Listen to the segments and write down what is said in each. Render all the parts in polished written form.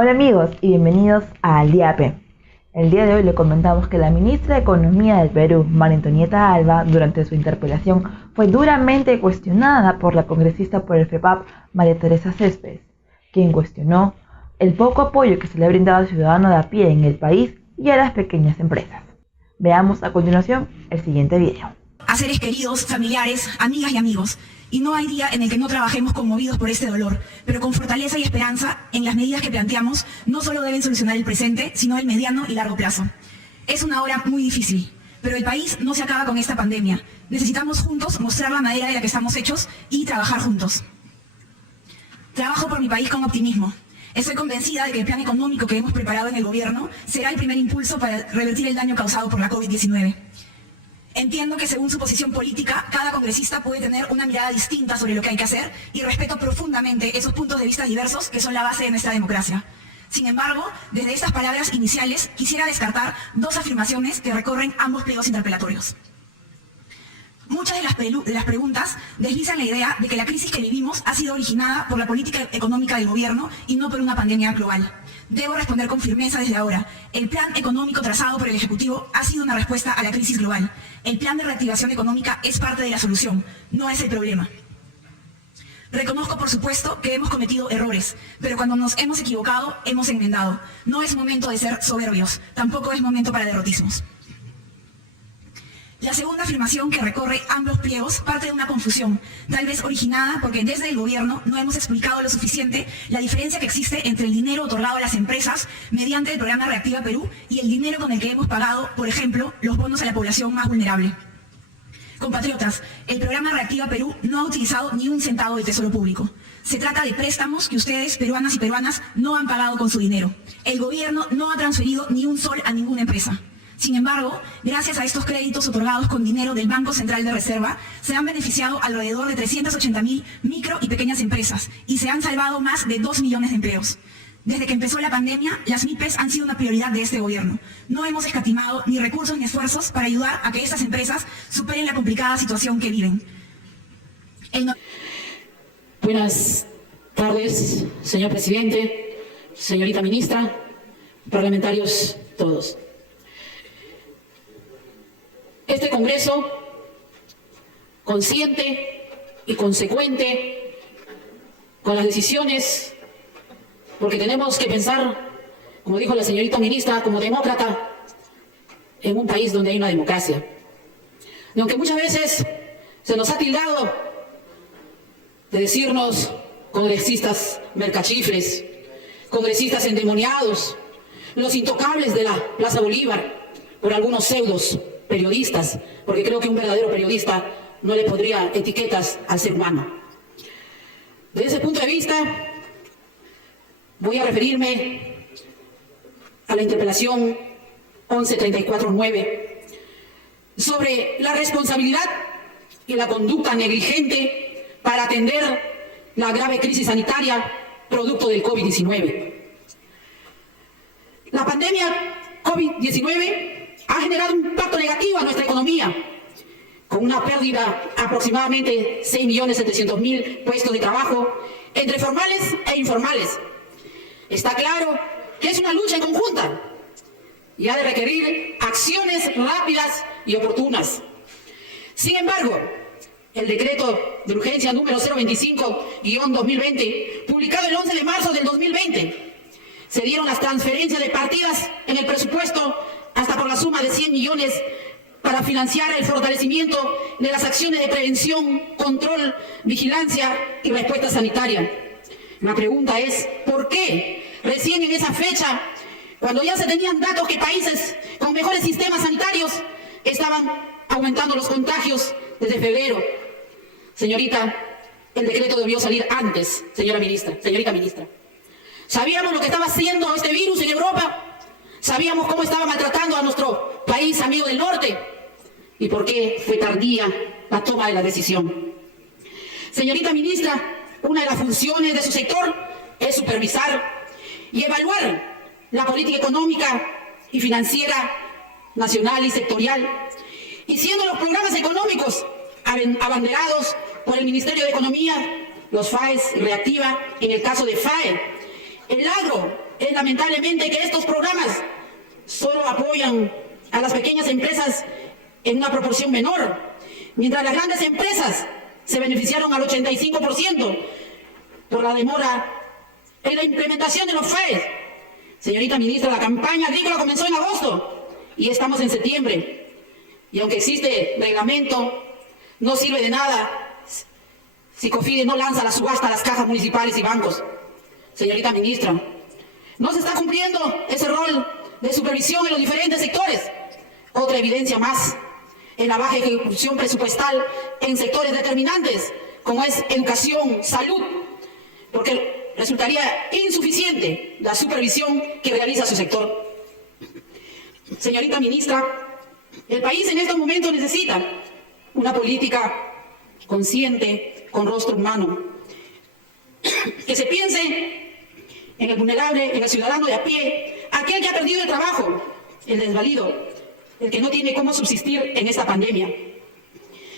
Hola amigos y bienvenidos a Al Día AP. El día de hoy le comentamos que la ministra de Economía del Perú, María Antonieta Alba, durante su interpelación fue duramente cuestionada por la congresista por el FEPAP, María Teresa Céspedes, quien cuestionó el poco apoyo que se le ha brindado al ciudadano de a pie en el país y a las pequeñas empresas. Veamos a continuación el siguiente video. A seres queridos, familiares, amigas y amigos. Y no hay día en el que no trabajemos conmovidos por este dolor, pero con fortaleza y esperanza en las medidas que planteamos no solo deben solucionar el presente, sino el mediano y largo plazo. Es una hora muy difícil, pero el país no se acaba con esta pandemia. Necesitamos juntos mostrar la madera de la que estamos hechos y trabajar juntos. Trabajo por mi país con optimismo. Estoy convencida de que el plan económico que hemos preparado en el gobierno será el primer impulso para revertir el daño causado por la COVID-19. Entiendo que según su posición política, cada congresista puede tener una mirada distinta sobre lo que hay que hacer y respeto profundamente esos puntos de vista diversos que son la base de nuestra democracia. Sin embargo, desde estas palabras iniciales quisiera descartar dos afirmaciones que recorren ambos pliegos interpelatorios. Muchas de las preguntas deslizan la idea de que la crisis que vivimos ha sido originada por la política económica del gobierno y no por una pandemia global. Debo responder con firmeza desde ahora. El plan económico trazado por el Ejecutivo ha sido una respuesta a la crisis global. El plan de reactivación económica es parte de la solución, no es el problema. Reconozco, por supuesto, que hemos cometido errores, pero cuando nos hemos equivocado, hemos enmendado. No es momento de ser soberbios, tampoco es momento para derrotismos. La segunda afirmación que recorre ambos pliegos parte de una confusión, tal vez originada porque desde el gobierno no hemos explicado lo suficiente la diferencia que existe entre el dinero otorgado a las empresas mediante el programa Reactiva Perú y el dinero con el que hemos pagado, por ejemplo, los bonos a la población más vulnerable. Compatriotas, el programa Reactiva Perú no ha utilizado ni un centavo del tesoro público. Se trata de préstamos que ustedes, peruanas y peruanas, no han pagado con su dinero. El gobierno no ha transferido ni un sol a ninguna empresa. Sin embargo, gracias a estos créditos otorgados con dinero del Banco Central de Reserva, se han beneficiado alrededor de 380.000 micro y pequeñas empresas y se han salvado más de 2 millones de empleos. Desde que empezó la pandemia, las MIPES han sido una prioridad de este gobierno. No hemos escatimado ni recursos ni esfuerzos para ayudar a que estas empresas superen la complicada situación que viven. Buenas tardes, señor presidente, señorita ministra, parlamentarios todos. Este Congreso, consciente y consecuente con las decisiones, porque tenemos que pensar, como dijo la señorita ministra, como demócrata, en un país donde hay una democracia. Y aunque muchas veces se nos ha tildado de decirnos congresistas mercachifles, congresistas endemoniados, los intocables de la Plaza Bolívar, por algunos pseudos periodistas, porque creo que un verdadero periodista no le pondría etiquetas al ser humano. Desde ese punto de vista, voy a referirme a la interpelación 1134-9 sobre la responsabilidad y la conducta negligente para atender la grave crisis sanitaria producto del COVID-19. La pandemia COVID-19 ha generado un impacto negativo a nuestra economía, con una pérdida de aproximadamente 6.700.000 puestos de trabajo entre formales e informales. Está claro que es una lucha en conjunta y ha de requerir acciones rápidas y oportunas. Sin embargo, el decreto de urgencia número 025-2020, publicado el 11 de marzo del 2020, se dieron las transferencias de partidas en el presupuesto hasta por la suma de 100 millones para financiar el fortalecimiento de las acciones de prevención, control, vigilancia y respuesta sanitaria. La pregunta es, ¿por qué recién en esa fecha, cuando ya se tenían datos que países con mejores sistemas sanitarios estaban aumentando los contagios desde febrero? Señorita, el decreto debió salir antes, señorita ministra. Sabíamos lo que estaba haciendo este virus en Europa. Sabíamos cómo estaba maltratando a nuestro país amigo del norte. ¿Y por qué fue tardía la toma de la decisión? Señorita ministra, una de las funciones de su sector es supervisar y evaluar la política económica y financiera nacional y sectorial. Y siendo los programas económicos abanderados por el Ministerio de Economía, los FAES, Reactiva, en el caso de FAE, el agro es lamentablemente que estos programas solo apoyan a las pequeñas empresas en una proporción menor, mientras las grandes empresas se beneficiaron al 85% por la demora en la implementación de los FAES. Señorita ministra, la campaña agrícola comenzó en agosto y estamos en septiembre. Y aunque existe reglamento, no sirve de nada si COFIDE no lanza la subasta a las cajas municipales y bancos. Señorita ministra, no se está cumpliendo ese rol de supervisión en los diferentes sectores. Otra evidencia más en la baja ejecución presupuestal en sectores determinantes, como es educación, salud, porque resultaría insuficiente la supervisión que realiza su sector. Señorita ministra, el país en estos momentos necesita una política consciente, con rostro humano, que se piense en el vulnerable, en el ciudadano de a pie, aquel que ha perdido el trabajo, el desvalido, el que no tiene cómo subsistir en esta pandemia.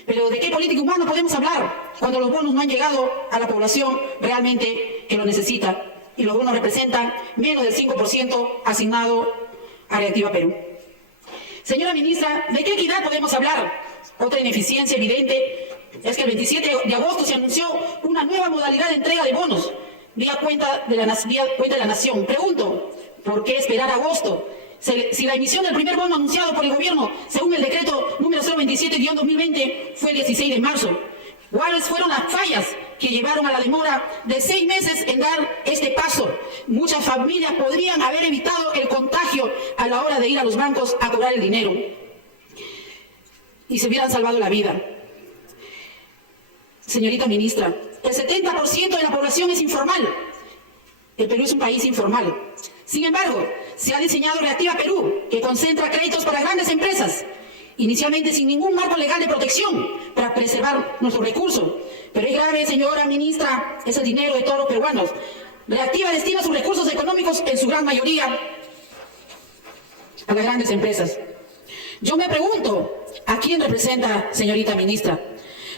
Pero ¿de qué política humana podemos hablar cuando los bonos no han llegado a la población realmente que lo necesita? Y los bonos representan menos del 5% asignado a Reactiva Perú. Señora ministra, ¿de qué equidad podemos hablar? Otra ineficiencia evidente es que el 27 de agosto se anunció una nueva modalidad de entrega de bonos, vía cuenta de la Nación. Pregunto, ¿por qué esperar agosto? Si la emisión del primer bono anunciado por el gobierno, según el decreto número 027-2020, fue el 16 de marzo. ¿Cuáles fueron las fallas que llevaron a la demora de 6 meses en dar este paso? Muchas familias podrían haber evitado el contagio a la hora de ir a los bancos a cobrar el dinero y se hubieran salvado la vida. Señorita ministra, el 70% de la población es informal. El Perú es un país informal. Sin embargo, se ha diseñado Reactiva Perú, que concentra créditos para grandes empresas, inicialmente sin ningún marco legal de protección para preservar nuestros recursos. Pero es grave, señora ministra, es el dinero de todos los peruanos. Reactiva destina sus recursos económicos, en su gran mayoría, a las grandes empresas. Yo me pregunto, ¿a quién representa, señorita ministra?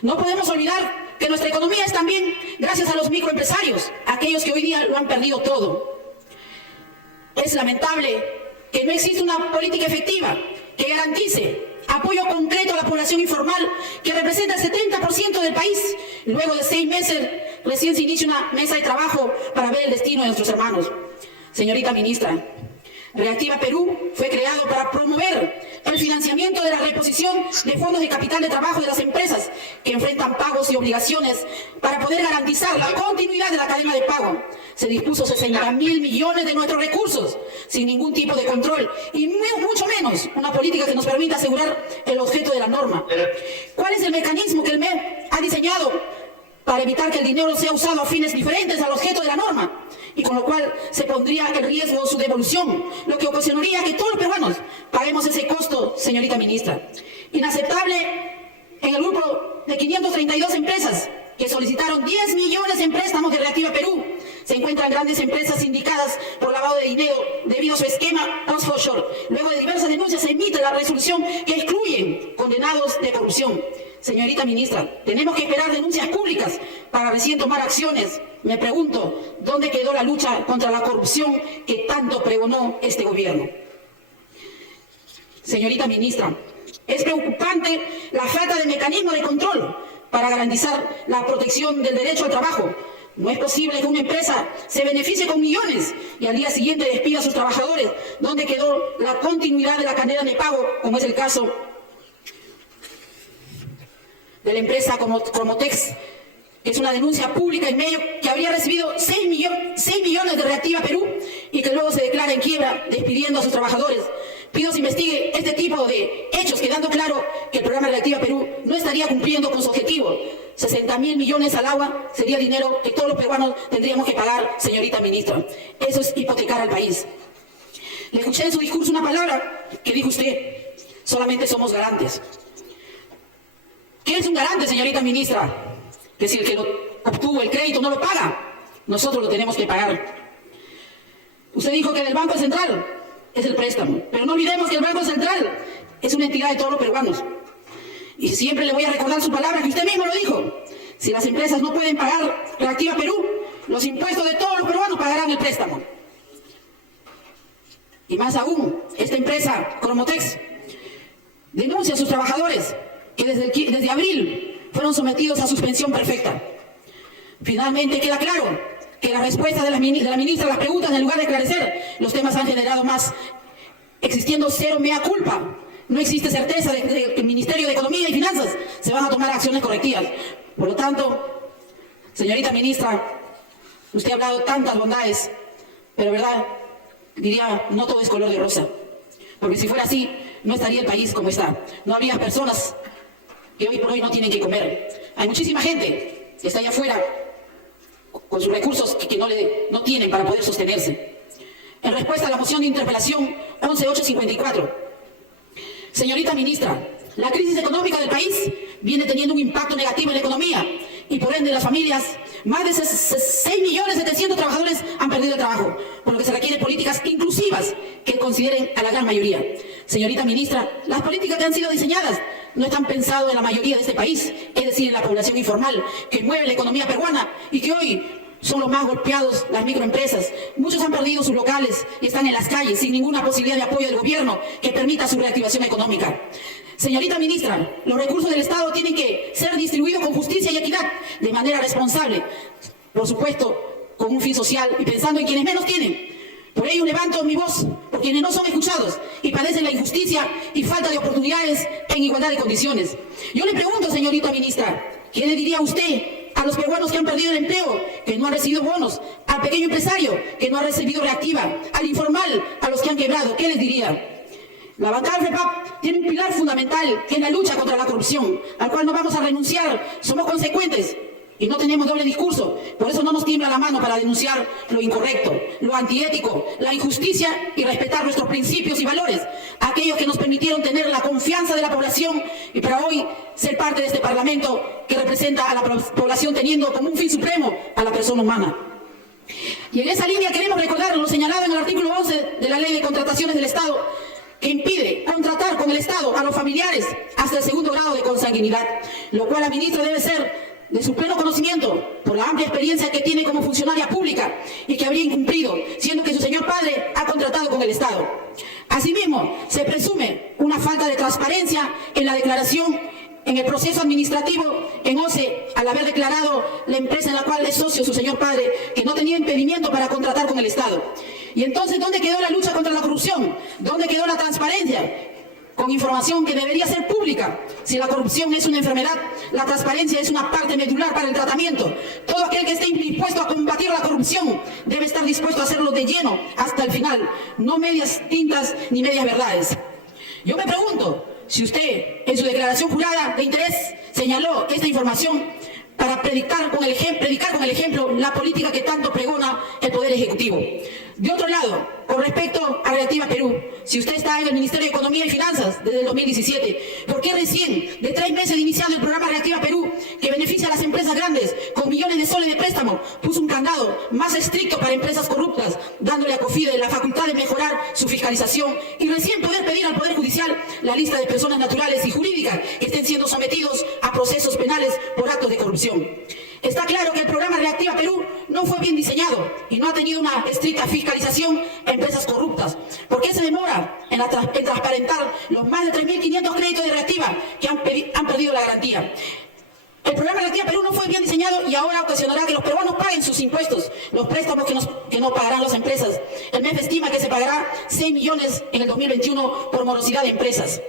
No podemos olvidar que nuestra economía es también gracias a los microempresarios, aquellos que hoy día lo han perdido todo. Es lamentable que no exista una política efectiva que garantice apoyo concreto a la población informal, que representa el 70% del país. Luego de 6 meses, recién se inicia una mesa de trabajo para ver el destino de nuestros hermanos. Señorita ministra, Reactiva Perú fue creado para promover el financiamiento de la reposición de fondos de capital de trabajo de las empresas que enfrentan pagos y obligaciones para poder garantizar la continuidad de la cadena de pago. Se dispuso 60.000 millones de nuestros recursos sin ningún tipo de control y mucho menos una política que nos permita asegurar el objeto de la norma. ¿Cuál es el mecanismo que el MEP ha diseñado para evitar que el dinero sea usado a fines diferentes al objeto de la norma? Y con lo cual se pondría en riesgo su devolución, lo que ocasionaría que todos los peruanos paguemos ese costo, señorita ministra. Inaceptable en el grupo de 532 empresas que solicitaron 10 millones en préstamos de Reactiva Perú. Se encuentran grandes empresas sindicadas por lavado de dinero debido a su esquema post-offshore. Luego de diversas denuncias se emite la resolución que excluyen condenados de corrupción. Señorita ministra, tenemos que esperar denuncias públicas para recién tomar acciones. Me pregunto, ¿dónde quedó la lucha contra la corrupción que tanto pregonó este gobierno? Señorita ministra, es preocupante la falta de mecanismo de control para garantizar la protección del derecho al trabajo. No es posible que una empresa se beneficie con millones y al día siguiente despida a sus trabajadores. ¿Dónde quedó la continuidad de la cadena de pago, como es el caso de la empresa Cromotex, que es una denuncia pública en medio que habría recibido 6 millones de Reactiva Perú y que luego se declara en quiebra despidiendo a sus trabajadores? Pido se investigue este tipo de hechos, quedando claro que el programa Reactiva Perú no estaría cumpliendo con su objetivo. 60.000 millones al agua sería dinero que todos los peruanos tendríamos que pagar, señorita ministra. Eso es hipotecar al país. Le escuché en su discurso una palabra que dijo usted: solamente somos garantes. ¿Qué es un garante, señorita ministra? Que si el que lo obtuvo el crédito no lo paga, nosotros lo tenemos que pagar. Usted dijo que del Banco Central es el préstamo, pero no olvidemos que el Banco Central es una entidad de todos los peruanos. Y siempre le voy a recordar su palabra, que usted mismo lo dijo: si las empresas no pueden pagar Reactiva Perú, los impuestos de todos los peruanos pagarán el préstamo. Y más aún, esta empresa, Cromotex, denuncia a sus trabajadores que desde abril fueron sometidos a suspensión perfecta. Finalmente queda claro que la respuesta de la ministra a las preguntas, en lugar de esclarecer, los temas han generado más, existiendo cero mea culpa. No existe certeza de que el Ministerio de Economía y Finanzas se van a tomar acciones correctivas. Por lo tanto, señorita ministra, usted ha hablado tantas bondades, pero verdad, diría, no todo es color de rosa. Porque si fuera así, no estaría el país como está. No habría personas que hoy por hoy no tienen que comer. Hay muchísima gente que está allá afuera con sus recursos que no tienen para poder sostenerse. En respuesta a la moción de interpelación 11854, señorita ministra, la crisis económica del país viene teniendo un impacto negativo en la economía y por ende las familias, más de 6.700.000 trabajadores han perdido el trabajo, por lo que se requieren políticas inclusivas que consideren a la gran mayoría. Señorita ministra, las políticas que han sido diseñadas no están pensadas en la mayoría de este país, es decir, en la población informal que mueve la economía peruana y que hoy son los más golpeados, las microempresas. Muchos han perdido sus locales y están en las calles sin ninguna posibilidad de apoyo del gobierno que permita su reactivación económica. Señorita ministra, los recursos del Estado tienen que ser distribuidos con justicia y equidad, de manera responsable, por supuesto, con un fin social y pensando en quienes menos tienen. Por ello levanto mi voz por quienes no son escuchados y padecen la injusticia y falta de oportunidades en igualdad de condiciones. Yo le pregunto, señorita ministra, ¿qué le diría usted a los peruanos que han perdido el empleo, que no han recibido bonos, al pequeño empresario que no ha recibido reactiva, al informal, a los que han quebrado? ¿Qué les diría? La bancada del FREPAP tiene un pilar fundamental, que es la lucha contra la corrupción, al cual no vamos a renunciar. Somos consecuentes y no tenemos doble discurso. Por eso no nos tiembla la mano para denunciar lo incorrecto, lo antiético, la injusticia y respetar nuestros principios y valores, aquellos que nos permitieron tener la confianza de la población y para hoy ser parte de este Parlamento que representa a la población teniendo como un fin supremo a la persona humana. Y en esa línea queremos recordar lo señalado en el artículo 11 de la Ley de Contrataciones del Estado, que impide contratar con el Estado a los familiares hasta el segundo grado de consanguinidad, lo cual la ministra debe ser de su pleno conocimiento por la amplia experiencia que tiene como funcionaria pública y que habría incumplido, siendo que su señor padre ha contratado con el Estado. Asimismo, se presume una falta de transparencia en la declaración en el proceso administrativo en OCE, al haber declarado la empresa en la cual es socio su señor padre, que no tenía impedimento para contratar con el Estado. Y entonces, ¿dónde quedó la lucha contra la corrupción? ¿Dónde quedó la transparencia? Con información que debería ser pública. Si la corrupción es una enfermedad, la transparencia es una parte medular para el tratamiento. Todo aquel que esté dispuesto a combatir la corrupción debe estar dispuesto a hacerlo de lleno hasta el final, no medias tintas ni medias verdades. Yo me pregunto, si usted en su declaración jurada de interés señaló esta información para predicar con el ejemplo la política que tanto pregona el Poder Ejecutivo. De otro lado, con respecto a Reactiva Perú, si usted está en el Ministerio de Economía y Finanzas desde el 2017, ¿por qué recién, de 3 meses de iniciado el programa Reactiva Perú, que beneficia a las empresas grandes con millones de soles de préstamo, puso un candado más estricto para empresas corruptas, dándole a COFIDE la facultad de mejorar su fiscalización y recién poder pedir al Poder Judicial la lista de personas naturales y jurídicas que estén siendo sometidos a procesos penales por actos de corrupción? Está claro que el programa Reactiva Perú no fue bien diseñado y no ha tenido una estricta fiscalización a empresas corruptas. ¿Por qué se demora en transparentar los más de 3.500 créditos de Reactiva que han perdido la garantía? El programa Reactiva Perú no fue bien diseñado y ahora ocasionará que los peruanos paguen sus impuestos, los préstamos que no pagarán las empresas. El MEF estima que se pagará 6 millones en el 2021 por morosidad de empresas.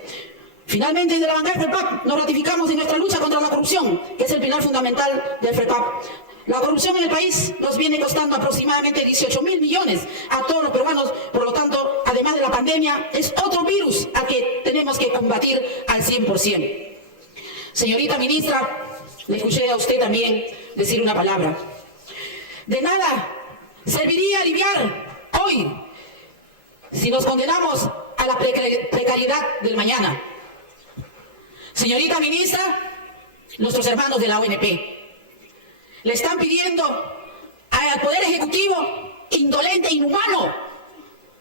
Finalmente, desde la bancada del FREPAP nos ratificamos en nuestra lucha contra la corrupción, que es el pilar fundamental del FREPAP. La corrupción en el país nos viene costando aproximadamente 18.000 millones a todos los peruanos, por lo tanto, además de la pandemia, es otro virus al que tenemos que combatir al 100%. Señorita ministra, le escuché a usted también decir una palabra. De nada serviría aliviar hoy si nos condenamos a la precariedad del mañana. Señorita ministra, nuestros hermanos de la ONP le están pidiendo al Poder Ejecutivo indolente e inhumano.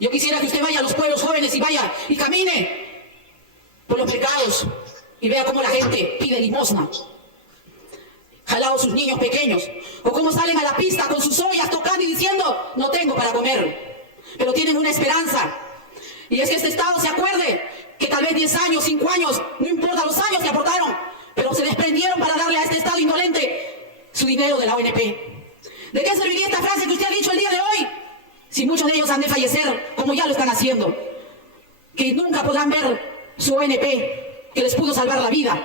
Yo quisiera que usted vaya a los pueblos jóvenes y vaya y camine por los mercados y vea cómo la gente pide limosna, jalado sus niños pequeños, o cómo salen a la pista con sus ollas tocando y diciendo, no tengo para comer, pero tienen una esperanza Y es que este Estado se acuerde que tal vez 10 años, 5 años, no importa los años que aportaron, pero se desprendieron para darle a este Estado indolente su dinero de la ONP. ¿De qué serviría esta frase que usted ha dicho el día de hoy? Si muchos de ellos han de fallecer, como ya lo están haciendo, que nunca podrán ver su ONP, que les pudo salvar la vida.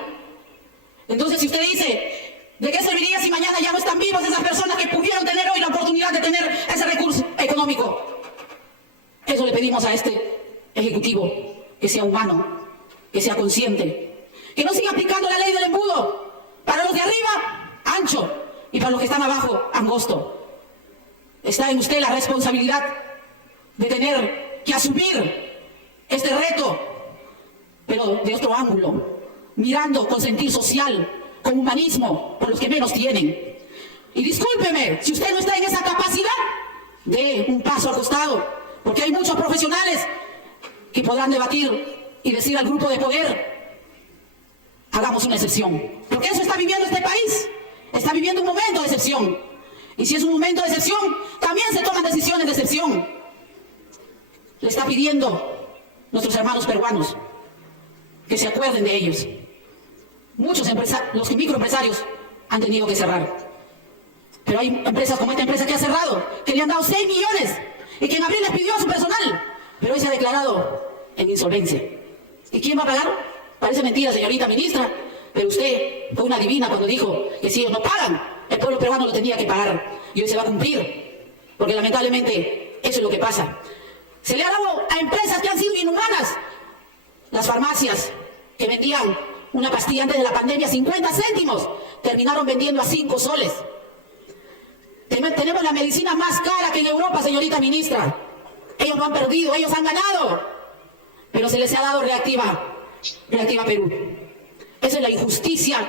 Entonces, si usted dice, ¿de qué serviría si mañana ya no están vivos esas personas que pudieron tener hoy la oportunidad de tener ese recurso económico? Eso le pedimos a este Ejecutivo, que sea humano, que sea consciente, que no siga aplicando la ley del embudo, para los de arriba, ancho, y para los que están abajo, angosto. Está en usted la responsabilidad de tener que asumir este reto, pero de otro ángulo, mirando con sentir social, con humanismo, por los que menos tienen. Y discúlpeme, si usted no está en esa capacidad, dé un paso al costado, porque hay muchos profesionales que podrán debatir y decir al grupo de poder, hagamos una excepción, porque eso está viviendo este país, está viviendo un momento de excepción. Y si es un momento de excepción, también se toman decisiones de excepción. Le está pidiendo nuestros hermanos peruanos que se acuerden de ellos. Muchos los microempresarios han tenido que cerrar. Pero hay empresas como esta empresa que ha cerrado, que le han dado 6 millones y que en abril les pidió a su personal, pero hoy se ha declarado en insolvencia. ¿Y quién va a pagar? Parece mentira, señorita ministra, pero usted fue una divina cuando dijo que si ellos no pagan, el pueblo peruano lo tenía que pagar, y hoy se va a cumplir, porque lamentablemente eso es lo que pasa. Se le ha dado a empresas que han sido inhumanas. Las farmacias que vendían una pastilla antes de la pandemia 50 céntimos, terminaron vendiendo a 5 soles. Tenemos la medicina más cara que en Europa, señorita ministra. Ellos no han perdido, ellos han ganado, pero se les ha dado reactiva Perú. Esa es la injusticia.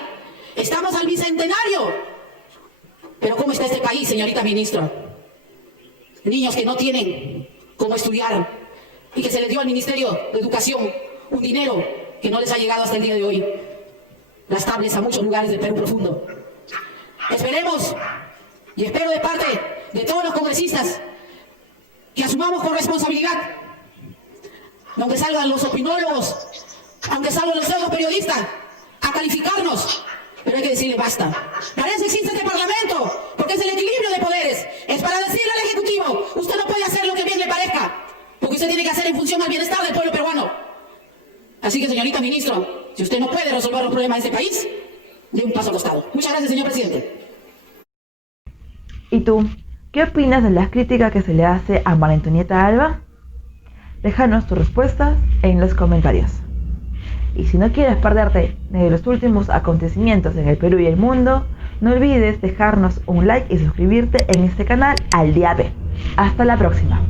Estamos al bicentenario. Pero ¿cómo está este país, señorita ministra? Niños que no tienen cómo estudiar y que se les dio al Ministerio de Educación un dinero que no les ha llegado hasta el día de hoy. Las tablets a muchos lugares del Perú profundo. Esperemos y espero de parte de todos los congresistas que asumamos con responsabilidad, aunque salgan los opinólogos, aunque salgan los pseudo periodistas a calificarnos. Pero hay que decirle basta. Para eso existe este Parlamento, porque es el equilibrio de poderes. Es para decirle al Ejecutivo, usted no puede hacer lo que bien le parezca, porque usted tiene que hacer en función al bienestar del pueblo peruano. Así que, señorita ministra, si usted no puede resolver los problemas de este país, dé un paso al costado. Muchas gracias, señor presidente. ¿Y tú? ¿Qué opinas de las críticas que se le hace a María Antonieta Alba? Déjanos tus respuestas en los comentarios. Y si no quieres perderte de los últimos acontecimientos en el Perú y el mundo, no olvides dejarnos un like y suscribirte en este canal Al Día P. Hasta la próxima.